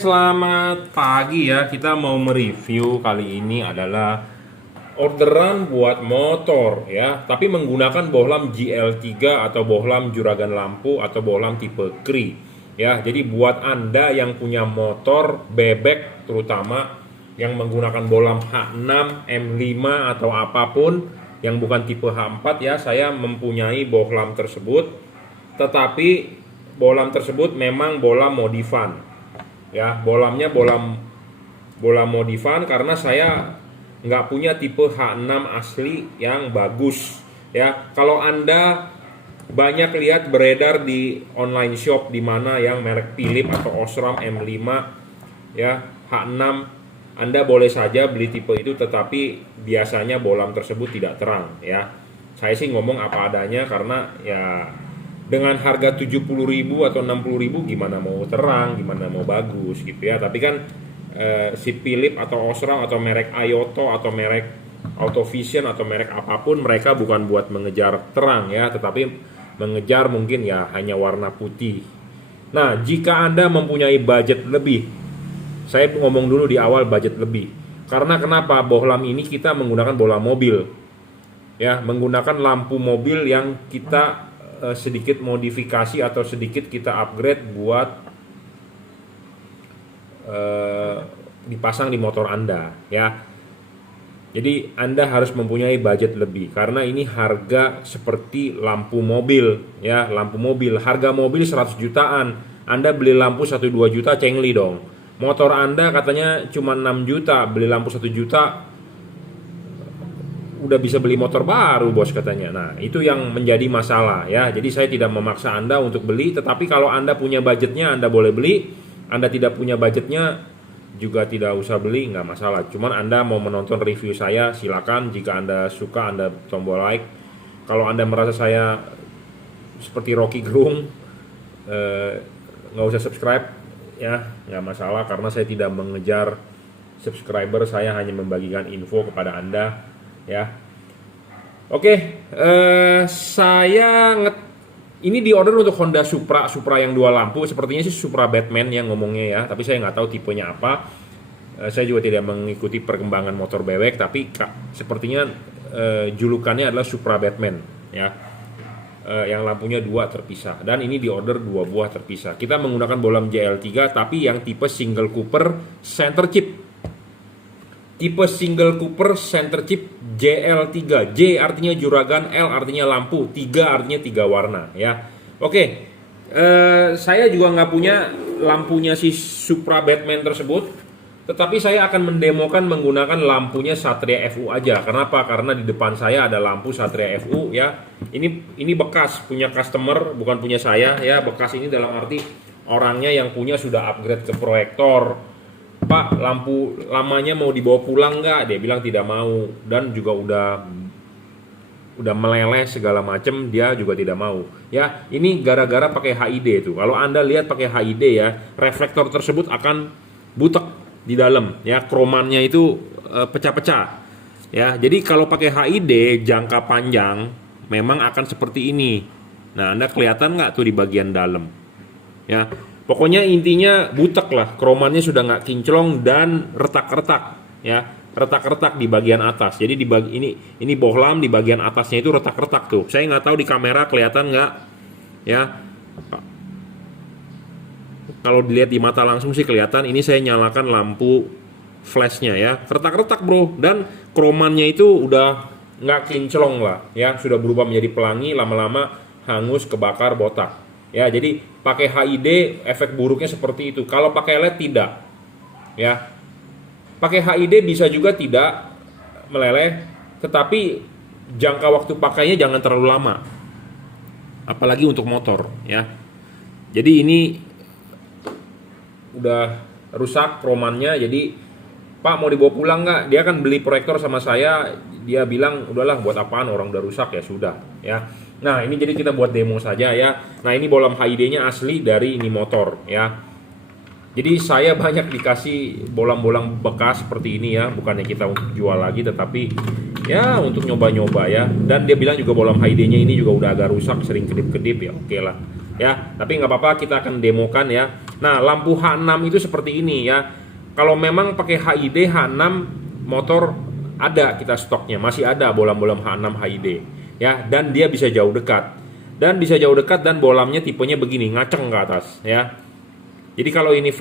Selamat pagi ya, kita mau mereview kali ini adalah orderan buat motor ya, tapi menggunakan bohlam GL3 atau bohlam juragan lampu atau bohlam tipe Kri ya. Jadi buat Anda yang punya motor bebek terutama yang menggunakan bohlam H6, M5 atau apapun yang bukan tipe H4 ya, saya mempunyai bohlam tersebut, tetapi bohlam tersebut memang bohlam modifan. Ya, bohlamnya bohlam modifan karena saya nggak punya tipe H6 asli yang bagus ya. Kalau Anda banyak lihat beredar di online shop di mana yang merek Philips atau Osram M5 ya, H6, Anda boleh saja beli tipe itu, tetapi biasanya bohlam tersebut tidak terang ya. Saya sih ngomong apa adanya karena ya dengan harga 70.000 atau 60.000 gimana mau terang, gimana mau bagus gitu ya. Tapi kan si Philips atau Osram atau merek Ayoto atau merek Autovision atau merek apapun, mereka bukan buat mengejar terang ya, tetapi mengejar mungkin ya hanya warna putih. Nah, jika Anda mempunyai budget lebih, saya ngomong dulu di awal budget lebih. Karena kenapa? Bohlam ini kita menggunakan bohlam mobil. Ya, menggunakan lampu mobil yang kita sedikit modifikasi atau sedikit kita upgrade buat dipasang di motor Anda ya. Jadi Anda harus mempunyai budget lebih karena ini harga seperti lampu mobil ya, lampu mobil. Harga mobil 100 jutaan. Anda beli lampu 1-2 juta cengli dong. Motor Anda katanya cuma 6 juta, beli lampu 1 juta udah bisa beli motor baru bos katanya. Nah, itu yang menjadi masalah ya. Jadi saya tidak memaksa Anda untuk beli, tetapi kalau Anda punya budgetnya Anda boleh beli. Anda tidak punya budgetnya juga tidak usah beli, nggak masalah. Cuman Anda mau menonton review saya, silakan. Jika Anda suka, Anda tombol like. Kalau Anda merasa saya seperti Rocky Gerung, nggak usah subscribe ya, nggak masalah karena saya tidak mengejar subscriber. Saya hanya membagikan info kepada Anda ya. Oke, ini di order untuk Honda Supra yang 2 lampu. Sepertinya sih Supra Batman yang ngomongnya ya, tapi saya nggak tahu tipenya apa. Saya juga tidak mengikuti perkembangan motor bebek, tapi sepertinya julukannya adalah Supra Batman ya. Yang lampunya 2 terpisah, dan ini di order 2 buah terpisah. Kita menggunakan bohlam JL3 tapi yang tipe single cooper center chip. Tipe single cooper center chip JL3. J artinya juragan, L artinya lampu, 3 artinya 3 warna ya. Oke, saya juga nggak punya lampunya si Supra Batman tersebut, tetapi saya akan mendemokan menggunakan lampunya Satria FU aja. Kenapa? Karena di depan saya ada lampu Satria FU ya. Ini bekas punya customer, bukan punya saya ya. Bekas ini dalam arti orangnya yang punya sudah upgrade ke proyektor. Pak, lampu lamanya mau dibawa pulang nggak? Dia bilang tidak mau, dan juga udah meleleh segala macem, dia juga tidak mau. Ya, ini gara-gara pakai HID itu. Kalau Anda lihat pakai HID ya, reflektor tersebut akan butek di dalam ya, kromannya itu pecah-pecah. Ya, jadi kalau pakai HID jangka panjang memang akan seperti ini. Nah, Anda kelihatan nggak tuh di bagian dalam? Ya. Pokoknya intinya butek lah, kromannya sudah nggak kinclong dan retak-retak ya, retak-retak di bagian atas. Jadi ini bohlam di bagian atasnya itu retak-retak tuh. Saya nggak tahu di kamera kelihatan nggak ya. Kalau dilihat di mata langsung sih kelihatan. Ini saya nyalakan lampu flashnya ya, retak-retak bro, dan kromannya itu udah nggak kinclong lah ya, sudah berubah menjadi pelangi, lama-lama hangus, kebakar, botak. Ya, jadi pakai HID efek buruknya seperti itu. Kalau pakai LED tidak. Ya. Pakai HID bisa juga tidak meleleh, tetapi jangka waktu pakainya jangan terlalu lama. Apalagi untuk motor, ya. Jadi ini udah rusak kromannya, jadi Pak mau dibawa pulang nggak? Dia kan beli proyektor sama saya, dia bilang udahlah buat apaan, orang udah rusak ya sudah, ya. Nah, ini jadi kita buat demo saja ya. Nah, ini bohlam HID-nya asli dari ini motor ya. Jadi saya banyak dikasih bohlam-bohlam bekas seperti ini ya, bukannya kita untuk jual lagi, tetapi ya untuk nyoba-nyoba ya. Dan dia bilang juga bohlam HID-nya ini juga udah agak rusak, sering kedip-kedip ya, oke lah. Ya, tapi nggak apa-apa, kita akan demokan ya. Nah, lampu H6 itu seperti ini ya. Kalau memang pakai HID H6 motor ada kita stoknya, masih ada bolam-bolam H6 HID ya, dan dia bisa jauh dekat. Dan bisa jauh dekat dan bolamnya tipenya begini, ngaceng ke atas ya. Jadi kalau ini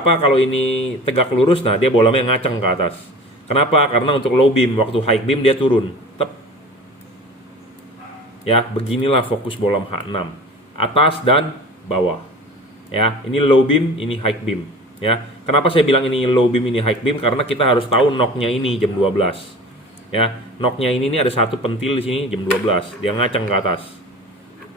kalau ini tegak lurus, nah dia bolamnya ngaceng ke atas. Kenapa? Karena untuk low beam, waktu high beam dia turun. Tep. Ya, beginilah fokus bolam H6. Atas dan bawah. Ya, ini low beam, ini high beam. Ya, kenapa saya bilang ini low beam, ini high beam? Karena kita harus tahu knocknya ini jam 12. Ya, knocknya ini ada satu pentil di sini jam 12. Dia ngaceng ke atas.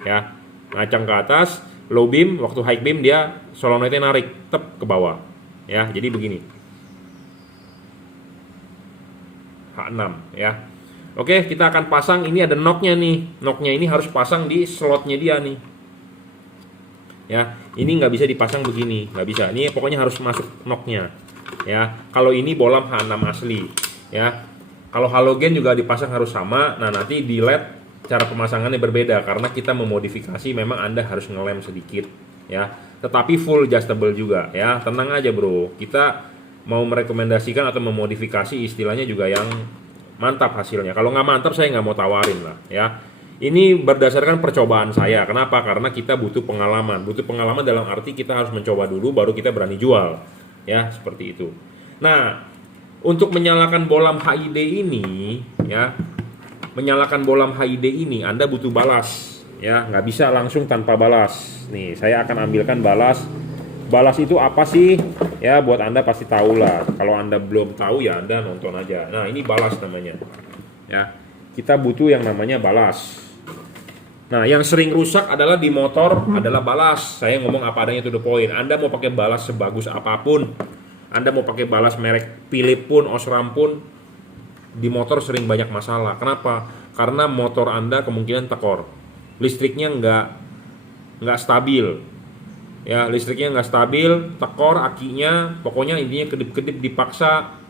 Ya, ngaceng ke atas. Low beam, waktu high beam dia solenoidnya narik tep ke bawah. Ya, jadi begini. H6 ya. Oke, kita akan pasang, ini ada knocknya nih. Knocknya ini harus pasang di slotnya dia nih. Ya, ini nggak bisa dipasang begini, nggak bisa. Ini pokoknya harus masuk knocknya. Ya, kalau ini bolam H6 asli. Ya, kalau halogen juga dipasang harus sama. Nah, nanti di LED cara pemasangannya berbeda karena kita memodifikasi, memang Anda harus ngelem sedikit ya, tetapi full adjustable juga ya. Tenang aja bro, kita mau merekomendasikan atau memodifikasi istilahnya juga yang mantap hasilnya. Kalau nggak mantap saya nggak mau tawarin lah ya. Ini berdasarkan percobaan saya. Kenapa? Karena kita butuh pengalaman dalam arti kita harus mencoba dulu baru kita berani jual ya, seperti itu. Nah, untuk menyalakan bolam HID ini ya, menyalakan bolam HID ini Anda butuh balas ya, nggak bisa langsung tanpa balas. Nih saya akan ambilkan balas. Balas itu apa sih ya, buat Anda pasti tahu lah. Kalau Anda belum tahu ya Anda nonton aja. Nah, ini balas namanya ya, kita butuh yang namanya balas. Nah, yang sering rusak adalah di motor adalah balas. Saya ngomong apa adanya to the point. Anda mau pakai balas sebagus apapun, Anda mau pakai balas merek Philips pun, Osram pun, di motor sering banyak masalah. Kenapa? Karena motor Anda kemungkinan tekor, listriknya nggak stabil ya, listriknya nggak stabil, tekor, akinya, pokoknya intinya kedip-kedip, dipaksa.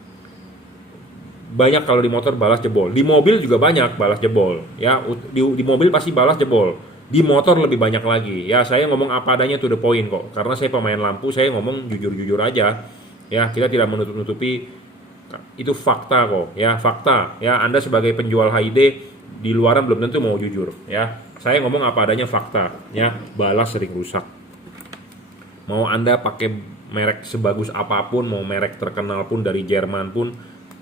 Banyak kalau di motor balas jebol, di mobil juga banyak balas jebol ya. Di mobil pasti balas jebol, di motor lebih banyak lagi ya. Saya ngomong apa adanya to the point kok, karena saya pemain lampu, saya ngomong jujur-jujur aja ya, kita tidak menutup-nutupi. Itu fakta kok ya, fakta ya. Anda sebagai penjual HID di luaran belum tentu mau jujur ya. Saya ngomong apa adanya, fakta ya. Balas sering rusak. Mau Anda pakai merek sebagus apapun, mau merek terkenal pun dari Jerman pun,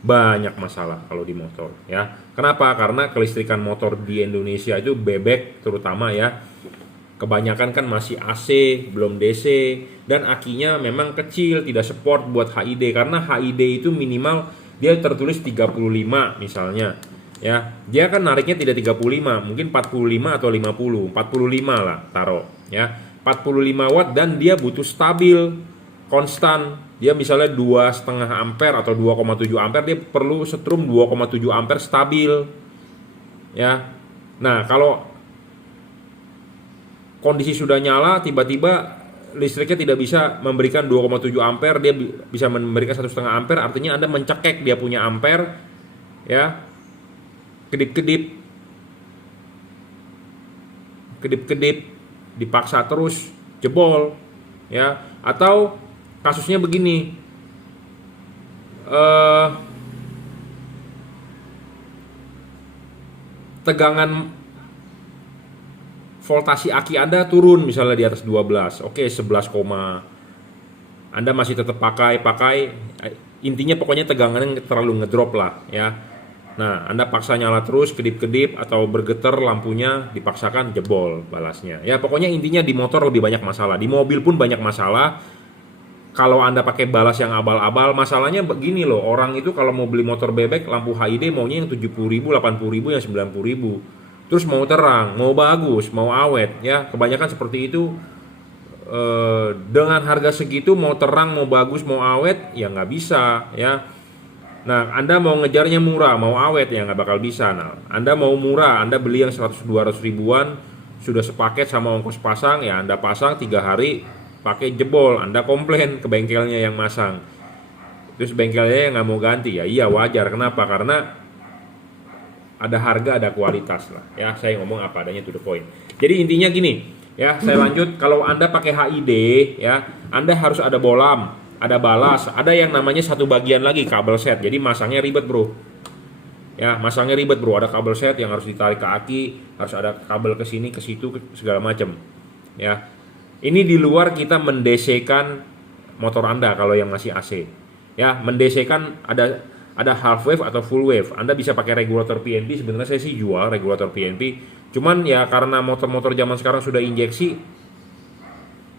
banyak masalah kalau di motor ya. Kenapa? Karena kelistrikan motor di Indonesia itu bebek terutama ya, kebanyakan kan masih AC, belum DC, dan akinya memang kecil, tidak support buat HID. Karena HID itu minimal dia tertulis 35 misalnya ya, dia kan nariknya tidak 35, mungkin 45 atau 50, 45 lah taruh ya, 45 watt, dan dia butuh stabil, konstan. Dia misalnya 2,5 ampere atau 2,7 ampere, dia perlu setrum 2,7 ampere stabil ya. Nah, kalau kondisi sudah nyala, tiba-tiba listriknya tidak bisa memberikan 2,7 ampere, dia bisa memberikan 1,5 ampere, artinya Anda mencekek dia punya ampere ya. Kedip-kedip, dipaksa terus, jebol ya. Atau kasusnya begini, tegangan voltasi aki Anda turun misalnya di atas 12, oke 11, Anda masih tetap pakai, intinya pokoknya tegangannya terlalu ngedrop lah ya. Nah, Anda paksa nyala terus, kedip-kedip atau bergetar lampunya, dipaksakan jebol balasnya ya. Pokoknya intinya di motor lebih banyak masalah, di mobil pun banyak masalah. Kalau Anda pakai balas yang abal-abal, masalahnya begini loh, orang itu kalau mau beli motor bebek lampu HID maunya yang 70.000, 80.000, yang 90.000. Terus mau terang, mau bagus, mau awet ya. Kebanyakan seperti itu. Dengan harga segitu mau terang, mau bagus, mau awet ya nggak bisa ya. Nah, Anda mau ngejarnya murah, mau awet ya nggak bakal bisa. Nah, Anda mau murah, Anda beli yang 100-200 ribuan, sudah sepaket sama ongkos pasang ya, Anda pasang 3 hari pakai jebol, Anda komplain ke bengkelnya yang masang. Terus bengkelnya yang nggak mau ganti ya, iya wajar. Kenapa? Karena ada harga, ada kualitas lah ya. Saya ngomong apa adanya to the point. Jadi intinya gini, Ya, saya lanjut. Kalau Anda pakai HID, ya, Anda harus ada bolam, ada balas, ada yang namanya satu bagian lagi kabel set. Jadi masangnya ribet, bro. Ya, masangnya ribet, bro. Ada kabel set yang harus ditarik ke aki, harus ada kabel ke sini, ke situ, segala macam. Ya, ini di luar kita mendesekan motor Anda kalau yang masih AC. Ya, mendesekan ada half wave atau full wave. Anda bisa pakai regulator PNP. Sebenarnya saya sih jual regulator PNP. Cuman ya karena motor-motor zaman sekarang sudah injeksi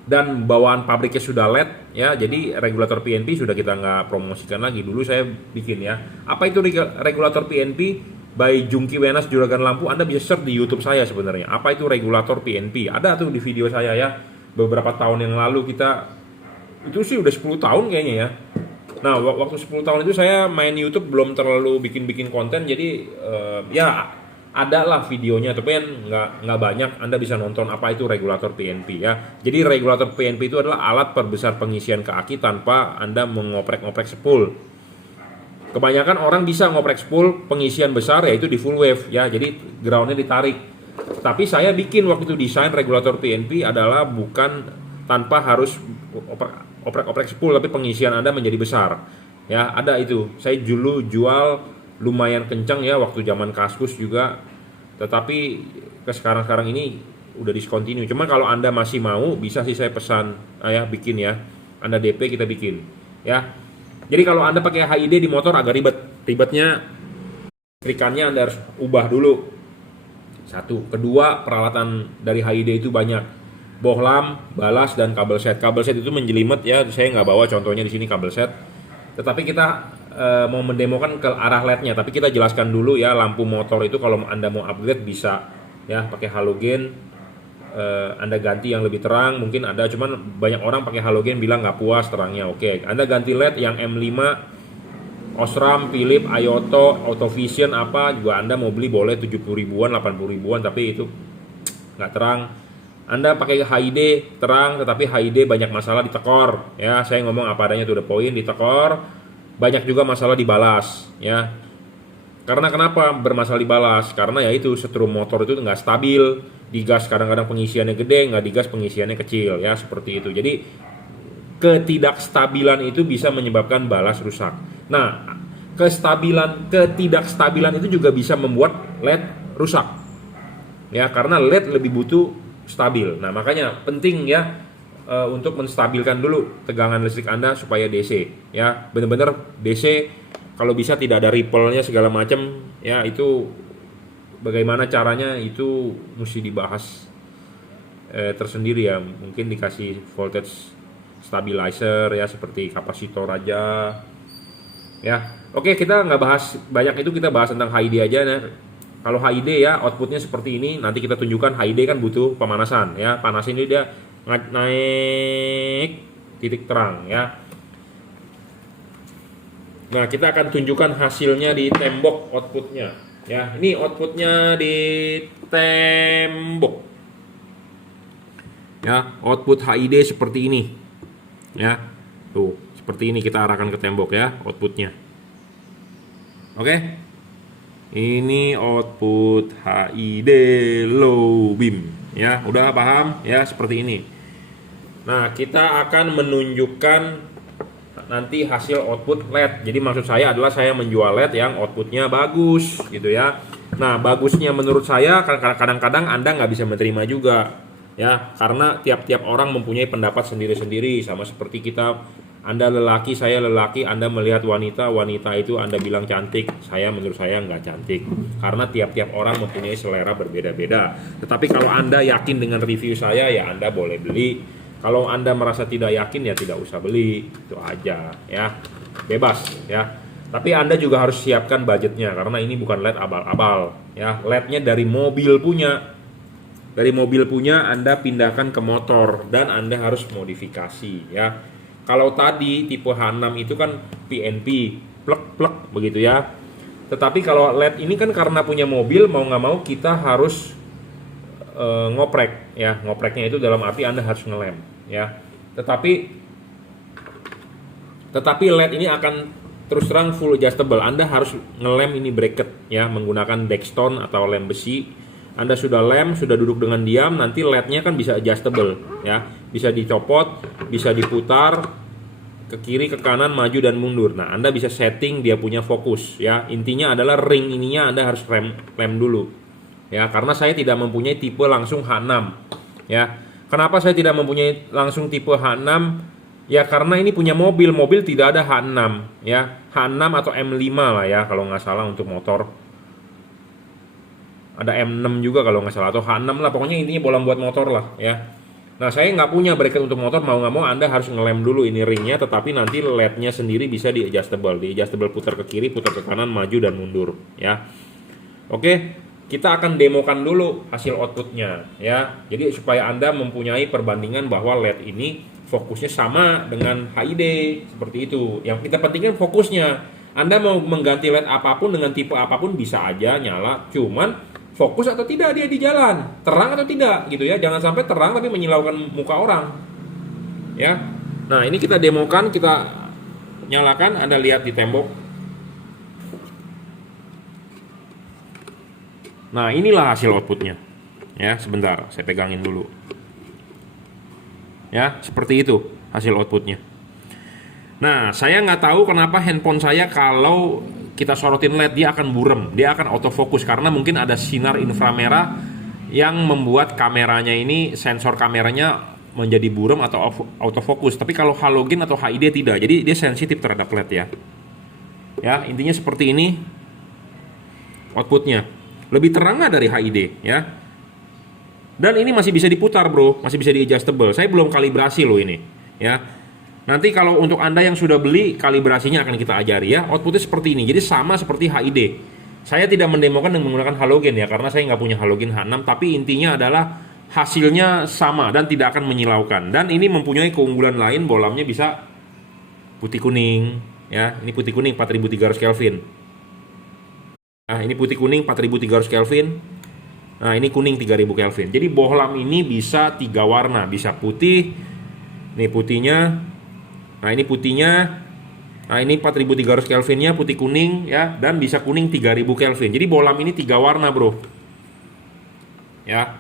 dan bawaan pabriknya sudah LED, ya, jadi regulator PNP sudah kita nggak promosikan lagi. Dulu saya bikin, ya. Apa itu regulator PNP? By Jungki Wenas Juragan Lampu. Anda bisa search di YouTube saya sebenarnya. Apa itu regulator PNP? Ada tuh di video saya, ya. Beberapa tahun yang lalu itu sih udah 10 tahun kayaknya, ya. Nah, waktu 10 tahun itu saya main YouTube belum terlalu bikin konten, jadi ya ada lah videonya, tapi kan nggak banyak. Anda bisa nonton apa itu regulator PNP, ya. Jadi regulator PNP itu adalah alat perbesar pengisian ke aki tanpa Anda mengoprek-ngoprek spool. Kebanyakan orang bisa ngoprek spool pengisian besar, yaitu di full wave, ya. Jadi groundnya ditarik. Tapi saya bikin waktu itu desain regulator PNP adalah bukan tanpa harus oprek-oprek spool, tapi pengisian Anda menjadi besar. Ya, ada itu. Saya dulu jual lumayan kencang, ya, waktu zaman Kaskus juga, tetapi ke sekarang ini udah discontinue. Cuman kalau Anda masih mau, bisa sih saya pesan, ya, bikin, ya. Anda DP, kita bikin, ya. Jadi kalau Anda pakai HID di motor agak ribetnya listrikannya Anda harus ubah dulu. Satu. Kedua, peralatan dari HID itu banyak, bohlam, balas, dan kabel set. Kabel set itu menjelimet, ya, saya nggak bawa contohnya di sini kabel set, tetapi kita mau mendemokan ke arah LED-nya, tapi kita jelaskan dulu, ya, lampu motor itu kalau Anda mau upgrade bisa, ya, pakai halogen. Anda ganti yang lebih terang, mungkin ada, cuman banyak orang pakai halogen bilang nggak puas terangnya. Oke, Anda ganti LED yang M5, Osram, Philips, Ayoto, Autovision, apa juga Anda mau beli boleh 70 ribuan, 80 ribuan, tapi itu nggak terang. Anda pakai HID terang, tetapi HID banyak masalah di tekor, ya. Saya ngomong apa adanya, tuh the point, di tekor. Banyak juga masalah dibalas, ya. Karena kenapa bermasalah dibalas? Karena ya itu setrum motor itu nggak stabil, digas kadang-kadang pengisiannya gede, nggak digas pengisiannya kecil, ya, seperti itu. Jadi ketidakstabilan itu bisa menyebabkan balas rusak. Nah, ketidakstabilan itu juga bisa membuat LED rusak, ya, karena LED lebih butuh stabil. Nah, makanya penting, ya, untuk menstabilkan dulu tegangan listrik Anda supaya DC, ya, benar-benar DC. Kalau bisa tidak ada ripple-nya segala macam, ya. Itu bagaimana caranya itu mesti dibahas tersendiri, ya. Mungkin dikasih voltage stabilizer, ya, seperti kapasitor aja, ya. Oke, kita nggak bahas banyak itu, kita bahas tentang HID aja, ya. Kalau HID, ya, outputnya seperti ini. Nanti kita tunjukkan HID kan butuh pemanasan, ya. Panas ini dia naik titik terang, ya. Nah, kita akan tunjukkan hasilnya di tembok outputnya, ya. Ini outputnya di tembok, ya. Output HID seperti ini, ya. Tuh, seperti ini kita arahkan ke tembok, ya, outputnya. Oke. Ini output HID low beam, ya. Udah paham, ya, seperti ini. Nah, kita akan menunjukkan nanti hasil output LED. Jadi maksud saya adalah saya menjual LED yang outputnya bagus, gitu, ya. Nah, bagusnya menurut saya kadang-kadang Anda nggak bisa menerima juga, ya, karena tiap-tiap orang mempunyai pendapat sendiri-sendiri. Sama seperti kita, Anda lelaki, saya lelaki, Anda melihat wanita itu Anda bilang cantik, menurut saya nggak cantik, karena tiap-tiap orang mempunyai selera berbeda-beda. Tetapi kalau Anda yakin dengan review saya, ya, Anda boleh beli. Kalau Anda merasa tidak yakin, ya tidak usah beli, itu aja, ya, bebas, ya. Tapi Anda juga harus siapkan budgetnya, karena ini bukan LED abal-abal, ya. LED-nya dari mobil punya, Anda pindahkan ke motor dan Anda harus modifikasi, ya. Kalau tadi tipe H6 itu kan PNP, plek begitu, ya. Tetapi kalau LED ini kan karena punya mobil, mau nggak mau kita harus ngoprek, ya. Ngopreknya itu dalam arti Anda harus ngelem, ya. Tetapi LED ini akan terus terang full adjustable. Anda harus ngelem ini bracket, ya, menggunakan Dexton atau lem besi. Anda sudah lem, sudah duduk dengan diam, nanti LED-nya kan bisa adjustable ya. Bisa dicopot, bisa diputar ke kiri, ke kanan, maju dan mundur. Nah, Anda bisa setting dia punya fokus ya. Intinya adalah ring ininya Anda harus lem dulu. Ya, karena saya tidak mempunyai tipe langsung H6 ya. Kenapa saya tidak mempunyai langsung tipe H6? Ya karena ini punya mobil tidak ada H6 ya. H6 atau M5 lah ya kalau nggak salah untuk motor. Ada M6 juga kalau nggak salah, atau H6 lah, pokoknya intinya bola buat motor lah ya. Nah, saya nggak punya bracket untuk motor, mau nggak mau Anda harus ngelem dulu ini ringnya, tetapi nanti LED-nya sendiri bisa di adjustable putar ke kiri, putar ke kanan, maju dan mundur ya. Oke, kita akan demokan dulu hasil outputnya ya. Jadi supaya Anda mempunyai perbandingan bahwa LED ini fokusnya sama dengan HID seperti itu. Yang kita pentingkan fokusnya. Anda mau mengganti LED apapun dengan tipe apapun bisa aja nyala, cuman fokus atau tidak dia di jalan, terang atau tidak gitu ya. Jangan sampai terang tapi menyilaukan muka orang ya. Nah, ini kita demokan, kita nyalakan, Anda lihat di tembok. Nah, inilah hasil outputnya ya. Sebentar, saya pegangin dulu ya. Seperti itu hasil outputnya. Nah, saya nggak tahu kenapa handphone saya kalau kita sorotin LED dia akan burem, dia akan autofocus karena mungkin ada sinar inframerah yang membuat kameranya ini, sensor kameranya menjadi burem atau autofocus. Tapi kalau halogen atau HID tidak, jadi dia sensitif terhadap LED ya. Ya, intinya seperti ini outputnya. Lebih terang nggak dari HID ya. Dan ini masih bisa diputar bro, masih bisa di adjustable. Saya belum kalibrasi loh ini ya. Nanti kalau untuk Anda yang sudah beli, kalibrasinya akan kita ajari ya. Outputnya seperti ini, jadi sama seperti HID. Saya tidak mendemokan dengan menggunakan halogen ya, karena saya nggak punya halogen H6. Tapi intinya adalah hasilnya sama dan tidak akan menyilaukan. Dan ini mempunyai keunggulan lain, bolamnya bisa putih kuning ya. Ini putih kuning 4300 Kelvin. Nah, ini putih kuning 4300 Kelvin. Nah, ini kuning 3000 Kelvin. Jadi bohlam ini bisa 3 warna, bisa putih. Nih putihnya. Nah, ini putihnya. Nah, ini 4300 Kelvinnya putih kuning ya, dan bisa kuning 3000 Kelvin. Jadi bohlam ini 3 warna, Bro. Ya.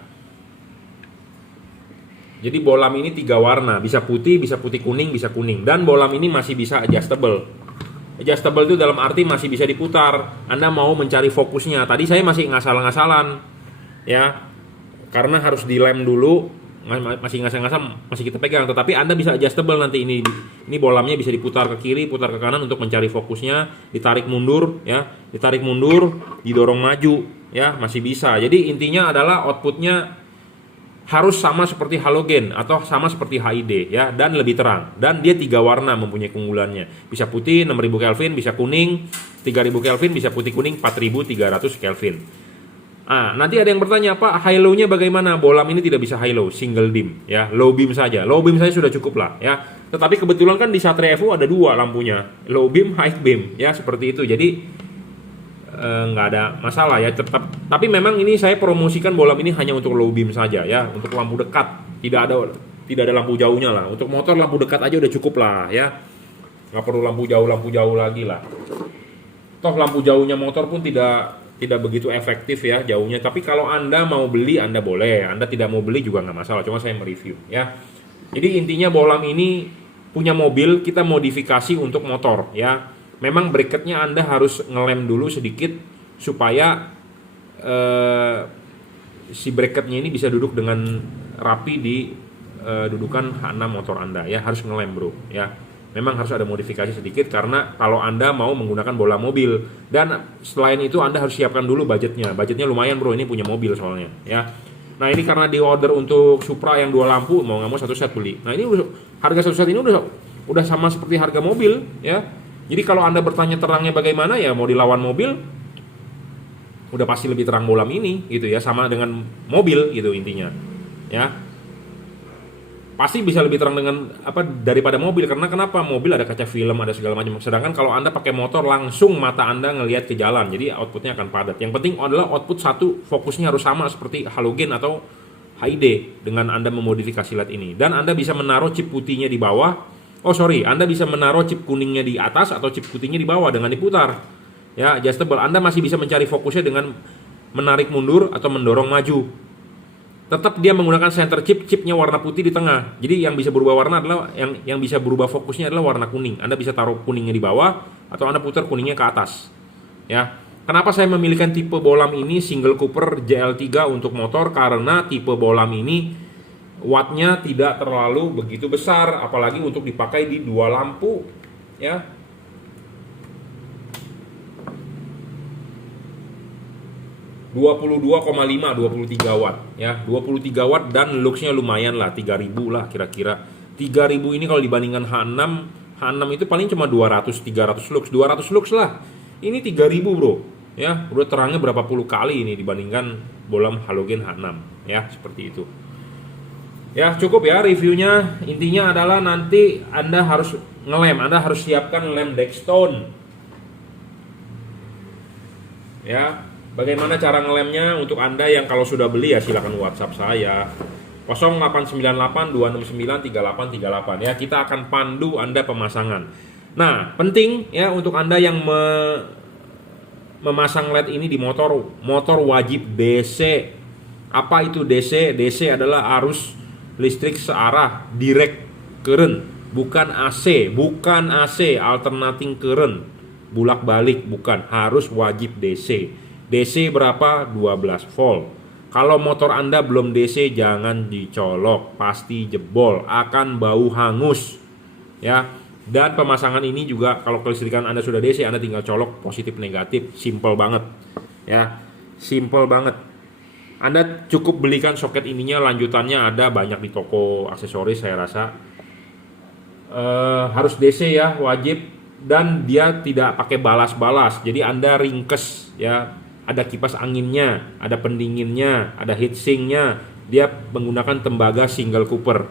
Jadi bohlam ini 3 warna, bisa putih kuning, bisa kuning. Dan bohlam ini masih bisa adjustable. Adjustable itu dalam arti masih bisa diputar. Anda mau mencari fokusnya. Tadi saya masih ngasal-ngasalan. Ya. Karena harus dilem dulu. Masih ngasal-ngasal, masih kita pegang, tetapi Anda bisa adjustable nanti ini bolamnya bisa diputar ke kiri, putar ke kanan untuk mencari fokusnya, ditarik mundur ya, didorong maju ya, masih bisa. Jadi intinya adalah outputnya harus sama seperti halogen atau sama seperti HID ya, dan lebih terang, dan dia 3 warna mempunyai keunggulannya, bisa putih 6000 Kelvin, bisa kuning 3000 Kelvin, bisa putih kuning 4300 Kelvin. Ah, nanti ada yang bertanya, Pak, high low-nya bagaimana? Bohlam ini tidak bisa high low, single beam ya, low beam saja. Low beam saya sudah cukup lah ya. Tetapi kebetulan kan di Satria Evo ada 2 lampunya, low beam, high beam ya, seperti itu. Jadi nggak ada masalah ya. Tapi memang ini saya promosikan bohlam ini hanya untuk low beam saja ya, untuk lampu dekat. Tidak ada lampu jauhnya lah. Untuk motor lampu dekat aja udah cukup lah ya. Nggak perlu lampu jauh lagi lah. Toh lampu jauhnya motor pun tidak begitu efektif ya jauhnya. Tapi kalau Anda mau beli, Anda boleh. Anda tidak mau beli juga nggak masalah. Cuma saya mereview ya. Jadi intinya bohlam ini punya mobil, kita modifikasi untuk motor ya. Memang bracketnya Anda harus ngelem dulu sedikit supaya si bracketnya ini bisa duduk dengan rapi di dudukan H6 motor Anda ya. Harus ngelem bro ya. Memang harus ada modifikasi sedikit karena kalau Anda mau menggunakan bola mobil. Dan selain itu Anda harus siapkan dulu budgetnya. Budgetnya lumayan bro, ini punya mobil soalnya ya. Nah ini karena di order untuk Supra yang 2 lampu, mau nggak mau 1 set beli. Nah ini harga 1 set ini udah sama seperti harga mobil ya. Jadi kalau Anda bertanya terangnya bagaimana ya, mau dilawan mobil udah pasti lebih terang bohlam ini gitu ya, sama dengan mobil gitu intinya ya. Pasti bisa lebih terang dengan daripada mobil, karena kenapa? Mobil ada kaca film, ada segala macam. Sedangkan kalau Anda pakai motor langsung mata Anda ngelihat ke jalan, jadi outputnya akan padat. Yang penting adalah output satu fokusnya harus sama seperti halogen atau HID dengan Anda memodifikasi LED ini. Dan Anda bisa menaruh chip putihnya di bawah. Anda bisa menaruh chip kuningnya di atas atau chip putihnya di bawah dengan diputar. Ya, adjustable. Anda masih bisa mencari fokusnya dengan menarik mundur atau mendorong maju. Tetap dia menggunakan center chipnya warna putih di tengah. Jadi yang bisa berubah warna adalah yang bisa berubah fokusnya adalah warna kuning. Anda bisa taruh kuningnya di bawah atau Anda putar kuningnya ke atas. Ya. Kenapa saya memilihkan tipe bolam ini single Cooper JL3 untuk motor? Karena tipe bolam ini wattnya tidak terlalu begitu besar, apalagi untuk dipakai di dua lampu, ya. (22,5 23 watt ya, 23 watt dan luxnya lumayan lah, 3000 lah kira-kira. 3000 ini kalau dibandingkan H6 itu paling cuma 200-300 lux, 200 lux lah. Ini 3000 bro, ya udah terangnya berapa puluh kali ini dibandingkan bolam halogen H6 ya, seperti itu. Ya cukup ya reviewnya. Intinya adalah nanti Anda harus ngelem, Anda harus siapkan lem Dextone. Ya, bagaimana cara ngelemnya untuk Anda yang kalau sudah beli ya silakan WhatsApp saya 0898-269-3838 ya, kita akan pandu Anda pemasangan. Nah, penting ya untuk Anda yang memasang LED ini di motor wajib DC. Apa itu DC? DC adalah arus listrik searah, direct current, bukan AC, alternating current, bulak-balik, bukan, harus wajib DC. DC berapa? 12 volt. Kalau motor Anda belum DC jangan dicolok, pasti jebol, akan bau hangus. Ya. Dan pemasangan ini juga kalau kelistrikan Anda sudah DC, Anda tinggal colok positif negatif, simple banget. Ya, simple banget. Anda cukup belikan soket ininya, lanjutannya ada banyak di toko aksesoris saya rasa. Harus DC ya, wajib, dan dia tidak pakai balas-balas. Jadi Anda ringkes ya. Ada kipas anginnya, ada pendinginnya, ada heatsinknya. Dia menggunakan tembaga single Cooper.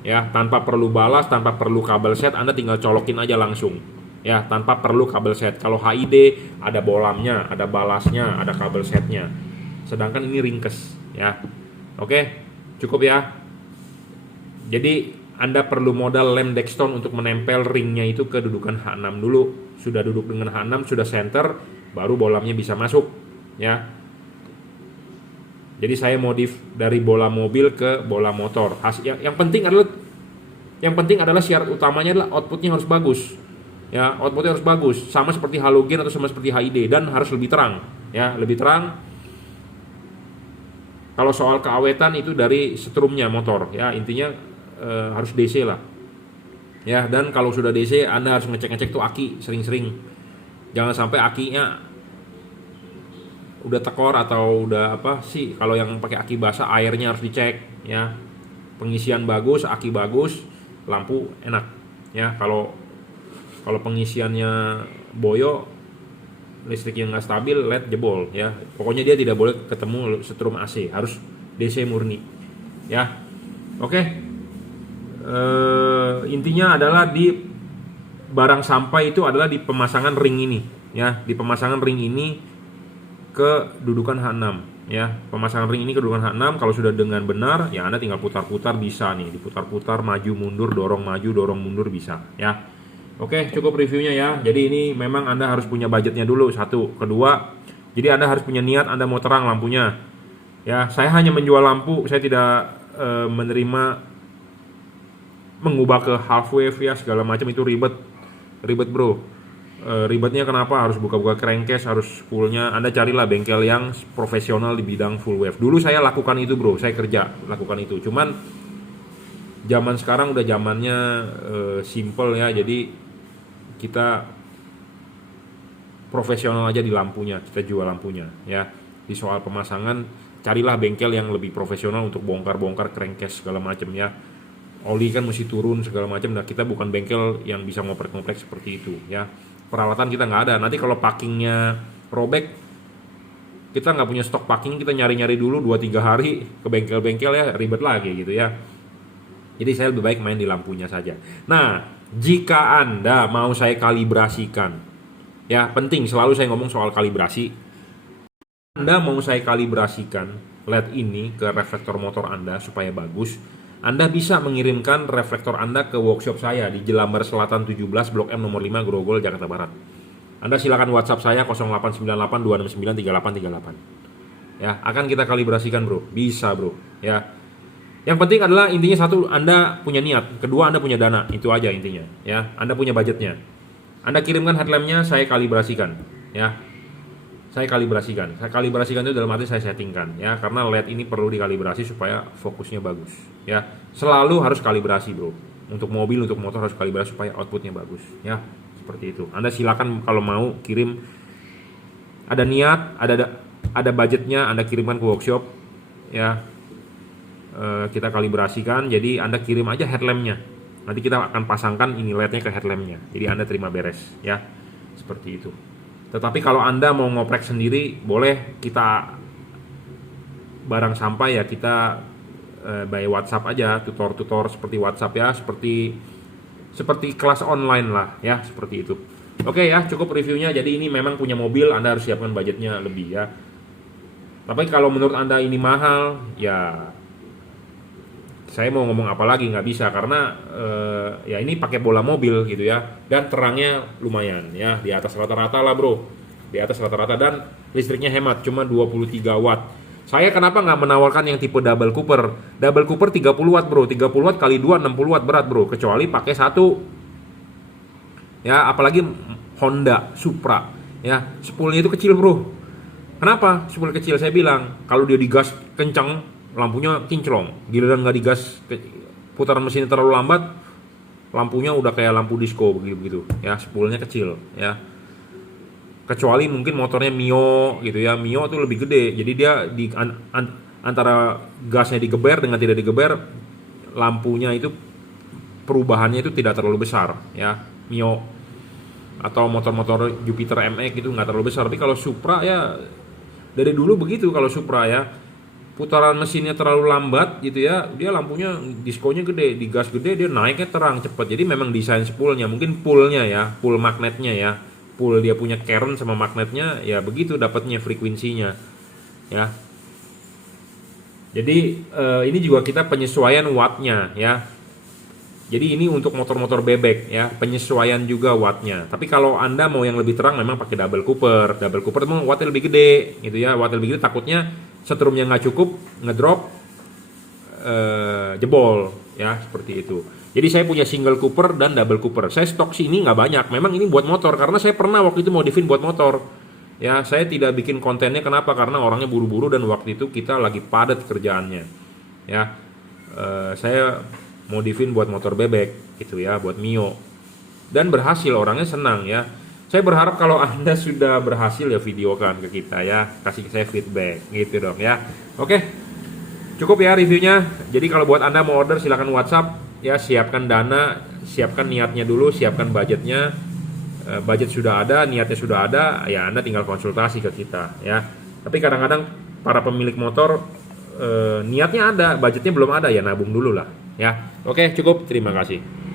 Ya, tanpa perlu balas, tanpa perlu kabel set, Anda tinggal colokin aja langsung. Ya, tanpa perlu kabel set. Kalau HID ada bolamnya, ada balasnya, ada kabel setnya. Sedangkan ini ringkes, ya. Oke, cukup ya. Jadi Anda perlu modal lem Dextone untuk menempel ringnya itu ke dudukan H6 dulu. Sudah duduk dengan H6, sudah center, baru bolamnya bisa masuk, ya. Jadi saya modif dari bola mobil ke bola motor. Yang penting adalah syarat utamanya adalah outputnya harus bagus. Ya, outputnya harus bagus, sama seperti halogen atau sama seperti HID, dan harus lebih terang, ya, lebih terang. Kalau soal keawetan itu dari setrumnya motor, ya, intinya harus DC lah. Ya, dan kalau sudah DC Anda harus ngecek tuh aki sering-sering. Jangan sampai akinya udah tekor atau udah apa sih, kalau yang pakai aki basah airnya harus dicek ya. Pengisian bagus, aki bagus, lampu enak ya. Kalau pengisiannya boyo, listrik yang nggak stabil, LED jebol ya. Pokoknya dia tidak boleh ketemu setrum AC, harus DC murni ya. Oke. Intinya adalah di barang sampai itu adalah di pemasangan ring ini ya, di pemasangan ring ini ke dudukan H6 ya. Pemasangan ring ini ke dudukan H6 kalau sudah dengan benar ya, Anda tinggal putar-putar, bisa nih diputar-putar, maju mundur, dorong maju, dorong mundur, bisa ya. Oke, cukup reviewnya ya. Jadi ini memang Anda harus punya budgetnya dulu, satu. Kedua, jadi Anda harus punya niat Anda mau terang lampunya ya. Saya hanya menjual lampu, saya tidak menerima mengubah ke half wave ya, segala macam itu ribet bro. Ribetnya kenapa? Harus buka-buka crankcase, harus fullnya. Anda carilah bengkel yang profesional di bidang full wave. Dulu saya lakukan itu bro, saya kerja lakukan itu. Cuman zaman sekarang udah zamannya simple ya, jadi kita profesional aja di lampunya, kita jual lampunya ya. Di soal pemasangan carilah bengkel yang lebih profesional untuk bongkar-bongkar crankcase segala macam ya. Oli kan mesti turun segala macam. Nah, kita bukan bengkel yang bisa ngoprek-ngoprek seperti itu ya. Peralatan kita nggak ada. Nanti kalau packingnya robek, kita nggak punya stok packing, kita nyari-nyari dulu 2-3 hari ke bengkel-bengkel ya, ribet lagi gitu ya. Jadi saya lebih baik main di lampunya saja. Nah, jika Anda mau saya kalibrasikan, ya penting selalu saya ngomong soal kalibrasi. Anda mau saya kalibrasikan LED ini ke reflektor motor Anda supaya bagus, Anda bisa mengirimkan reflektor Anda ke workshop saya di Jelambar Selatan 17, Blok M nomor 5, Grogol, Jakarta Barat. Anda silakan WhatsApp saya 0898 269 3838. ya, akan kita kalibrasikan bro, bisa bro, ya. Yang penting adalah intinya satu, Anda punya niat, kedua Anda punya dana, itu aja intinya, ya. Anda punya budgetnya, Anda kirimkan headlampnya, saya kalibrasikan, ya. Saya kalibrasikan itu dalam arti saya settingkan, ya, karena LED ini perlu dikalibrasi supaya fokusnya bagus, ya. Selalu harus kalibrasi bro, untuk mobil, untuk motor harus kalibrasi supaya outputnya bagus, ya. Seperti itu. Anda silakan kalau mau kirim, ada niat, ada budgetnya, Anda kirimkan ke workshop, ya. Kita kalibrasikan, jadi Anda kirim aja headlampnya, nanti kita akan pasangkan ini LED-nya ke headlampnya, jadi Anda terima beres, ya. Seperti itu. Tetapi kalau Anda mau ngoprek sendiri, boleh, kita barang sampai ya kita by WhatsApp aja, tutor seperti WhatsApp, ya, seperti kelas online lah, ya, seperti itu. Oke ya, cukup reviewnya. Jadi ini memang punya mobil, Anda harus siapkan budgetnya lebih, ya. Tapi kalau menurut Anda ini mahal, ya saya mau ngomong apa lagi, nggak bisa, karena ya ini pakai bola mobil gitu ya, dan terangnya lumayan ya, di atas rata-rata lah bro, di atas rata-rata, dan listriknya hemat, cuma 23 watt. Saya kenapa nggak menawarkan yang tipe double cooper 30 watt bro, 30 watt kali 2 60 watt berat bro, kecuali pakai satu ya, apalagi Honda Supra ya, spoolnya itu kecil bro. Kenapa spool kecil? Saya bilang kalau dia digas kencang lampunya kinclong, giliran nggak digas, putaran mesinnya terlalu lambat, lampunya udah kayak lampu disco begitu ya, spoolnya kecil ya. Kecuali mungkin motornya Mio gitu ya, Mio tuh lebih gede, jadi dia antara gasnya digeber dengan tidak digeber, lampunya itu perubahannya itu tidak terlalu besar ya, Mio atau motor-motor Jupiter MX itu nggak terlalu besar. Tapi kalau Supra ya dari dulu begitu, kalau Supra ya, putaran mesinnya terlalu lambat gitu ya, dia lampunya diskonya gede, digas gede, dia naiknya terang cepat. Jadi memang desain spoolnya, mungkin poolnya ya, pool magnetnya ya, pool dia punya kern sama magnetnya ya, begitu dapatnya frekuensinya ya. Jadi ini juga kita penyesuaian wattnya ya. Jadi ini untuk motor-motor bebek ya, penyesuaian juga wattnya. Tapi kalau Anda mau yang lebih terang, memang pakai double cooper memang wattnya lebih gede gitu ya, wattnya lebih gede, takutnya setrumnya nggak cukup, ngedrop, jebol ya, seperti itu. Jadi saya punya single cooper dan double cooper. Saya stok sini nggak banyak, memang ini buat motor, karena saya pernah waktu itu modifin buat motor ya. Saya tidak bikin kontennya, kenapa? Karena orangnya buru-buru dan waktu itu kita lagi padat kerjaannya ya. Saya modifin buat motor bebek gitu ya, buat Mio, dan berhasil, orangnya senang ya. Saya berharap kalau Anda sudah berhasil ya videokan ke kita ya, kasih saya feedback gitu dong ya. Oke, cukup ya reviewnya. Jadi kalau buat Anda mau order silakan WhatsApp ya, siapkan dana, siapkan niatnya dulu, siapkan budgetnya. Budget sudah ada, niatnya sudah ada, ya Anda tinggal konsultasi ke kita ya. Tapi kadang-kadang para pemilik motor niatnya ada, budgetnya belum ada, ya nabung dulu lah ya. Oke, cukup, terima kasih.